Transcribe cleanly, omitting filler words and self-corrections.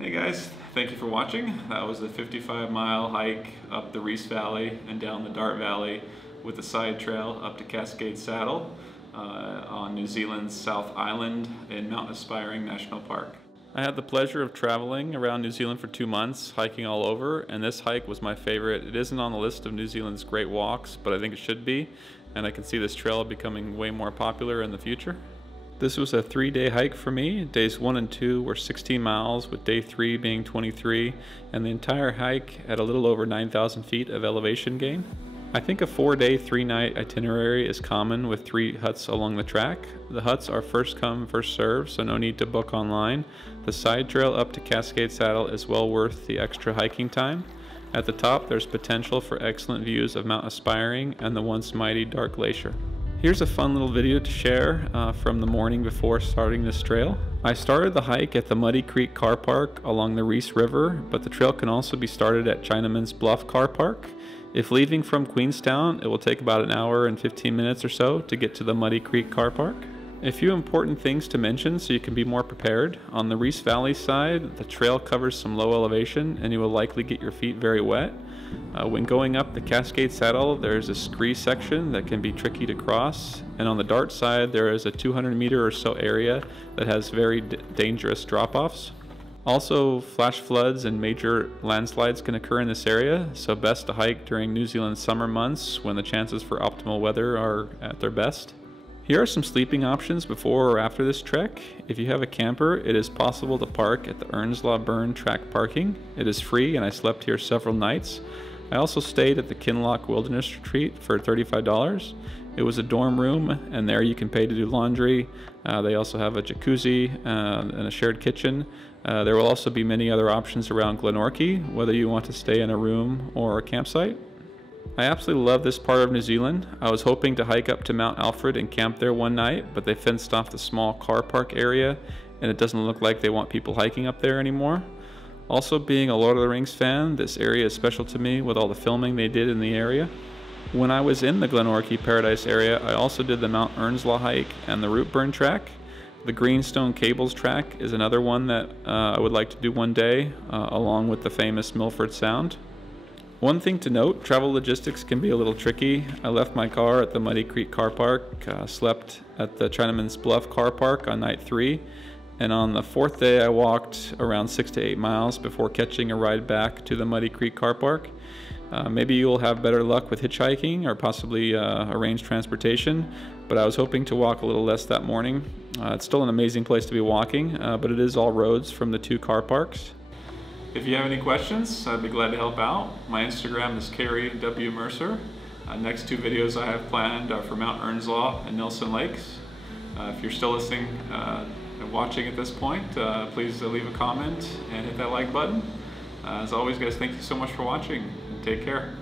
Hey guys, thank you for watching. That was a 55-mile hike up the Rees Valley and down the Dart Valley with a side trail up to Cascade Saddle on New Zealand's South Island in Mount Aspiring National Park. I had the pleasure of traveling around New Zealand for 2 months, hiking all over, and this hike was my favorite. It isn't on the list of New Zealand's great walks, but I think it should be, and I can see this trail becoming way more popular in the future. This was a 3-day hike for me. Days 1 and 2 were 16 miles, with day 3 being 23, and the entire hike at a little over 9,000 feet of elevation gain. I think a 4-day, 3-night itinerary is common with 3 huts along the track. The huts are first come, first served, so no need to book online. The side trail up to Cascade Saddle is well worth the extra hiking time. At the top, there's potential for excellent views of Mount Aspiring and the once mighty Dark Glacier. Here's a fun little video to share from the morning before starting this trail. I started the hike at the Muddy Creek Car Park along the Rees River, but the trail can also be started at Chinaman's Bluff Car Park. If leaving from Queenstown, it will take about an hour and 15 minutes or so to get to the Muddy Creek Car Park. A few important things to mention so you can be more prepared. On the Rees Valley side, the trail covers some low elevation and you will likely get your feet very wet. When going up the Cascade Saddle, there's a scree section that can be tricky to cross, and on the Dart side there is a 200-meter or so area that has very dangerous drop-offs. Also, flash floods and major landslides can occur in this area, so best to hike during New Zealand's summer months when the chances for optimal weather are at their best. Here are some sleeping options before or after this trek. If you have a camper, it is possible to park at the Earnslaw Burn track parking. It is free and I slept here several nights. I also stayed at the Kinloch Wilderness Retreat for $35. It was a dorm room and there you can pay to do laundry. They also have a jacuzzi and a shared kitchen. There will also be many other options around Glenorchy, whether you want to stay in a room or a campsite. I absolutely love this part of New Zealand. I was hoping to hike up to Mount Alfred and camp there one night, but they fenced off the small car park area and it doesn't look like they want people hiking up there anymore. Also, being a Lord of the Rings fan, this area is special to me with all the filming they did in the area. When I was in the Glenorchy Paradise area, I also did the Mount Earnslaw hike and the Root Burn track. The Greenstone Cables track is another one that I would like to do one day, along with the famous Milford Sound. One thing to note, travel logistics can be a little tricky. I left my car at the Muddy Creek Car Park, slept at the Chinaman's Bluff Car Park on night 3, and on the 4th day I walked around 6 to 8 miles before catching a ride back to the Muddy Creek Car Park. Maybe you'll have better luck with hitchhiking or possibly arrange transportation, but I was hoping to walk a little less that morning. It's still an amazing place to be walking, but it is all roads from the 2 car parks. If you have any questions, I'd be glad to help out. My Instagram is Carrie W. Mercer. Next 2 videos I have planned are for Mount Earnslaw and Nelson Lakes. If you're still listening and watching at this point, please leave a comment and hit that like button. As always, guys, thank you so much for watching and take care.